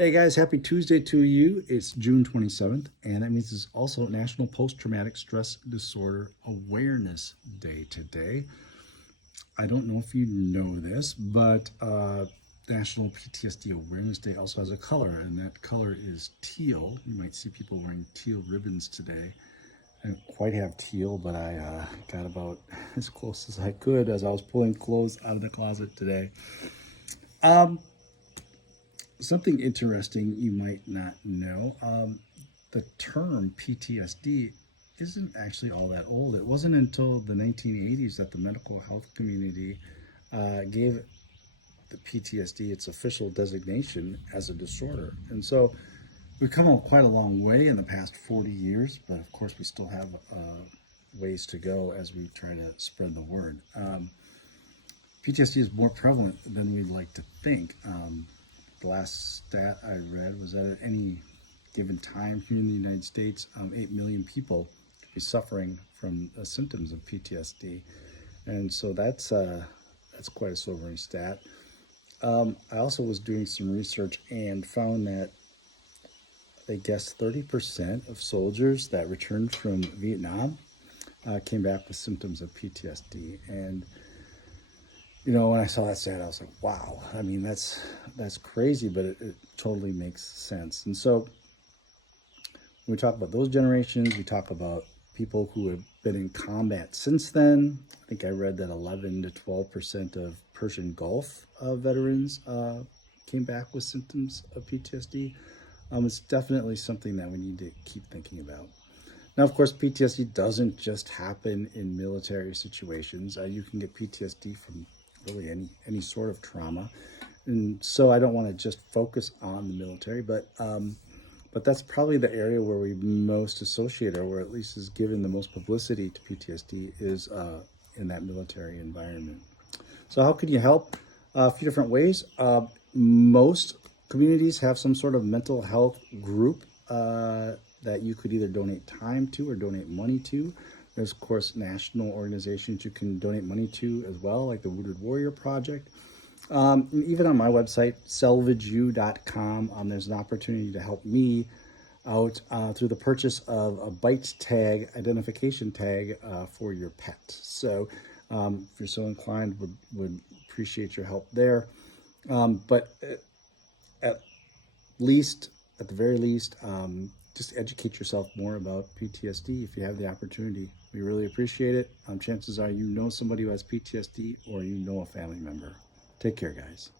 Hey guys, happy Tuesday to you. It's June 27th, and that means it's also National Post-Traumatic Stress Disorder Awareness Day today. I don't know if you know this, but National PTSD Awareness Day also has a color, and that color is teal. You might see people wearing teal ribbons today. I don't quite have teal, but I got about as close as I could as I was pulling clothes out of the closet today. Something interesting you might not know, the term PTSD isn't actually all that old. It wasn't until the 1980s that the medical health community gave the PTSD its official designation as a disorder. And so we've come quite a long way in the past 40 years, but of course we still have ways to go as we try to spread the word. PTSD is more prevalent than we'd like to think. The last stat I read was that at any given time here in the United States, 8 million people could be suffering from symptoms of PTSD. And so that's quite a sobering stat. I also was doing some research and found that they guess 30% of soldiers that returned from Vietnam came back with symptoms of PTSD. And you know, when I saw that stat, I was like, wow. I mean, that's crazy, but it totally makes sense. And so when we talk about those generations, we talk about people who have been in combat since then. I think I read that 11 to 12% of Persian Gulf veterans came back with symptoms of PTSD. It's definitely something that we need to keep thinking about. Now, of course, PTSD doesn't just happen in military situations. You can get PTSD from really any sort of trauma, and so I don't want to just focus on the military, but that's probably the area where we most associate, or where at least is given the most publicity to PTSD, is in that military environment. So how can you help? A few different ways. Most communities have some sort of mental health group that you could either donate time to or donate money to. There's, of course, national organizations you can donate money to as well, like the Wounded Warrior Project. And even on my website, salvageyou.com, there's an opportunity to help me out through the purchase of a bite tag, identification tag for your pet. So if you're so inclined, would appreciate your help there. But at the very least, just educate yourself more about PTSD if you have the opportunity. We really appreciate it. Chances are you know somebody who has PTSD, or you know a family member. Take care, guys.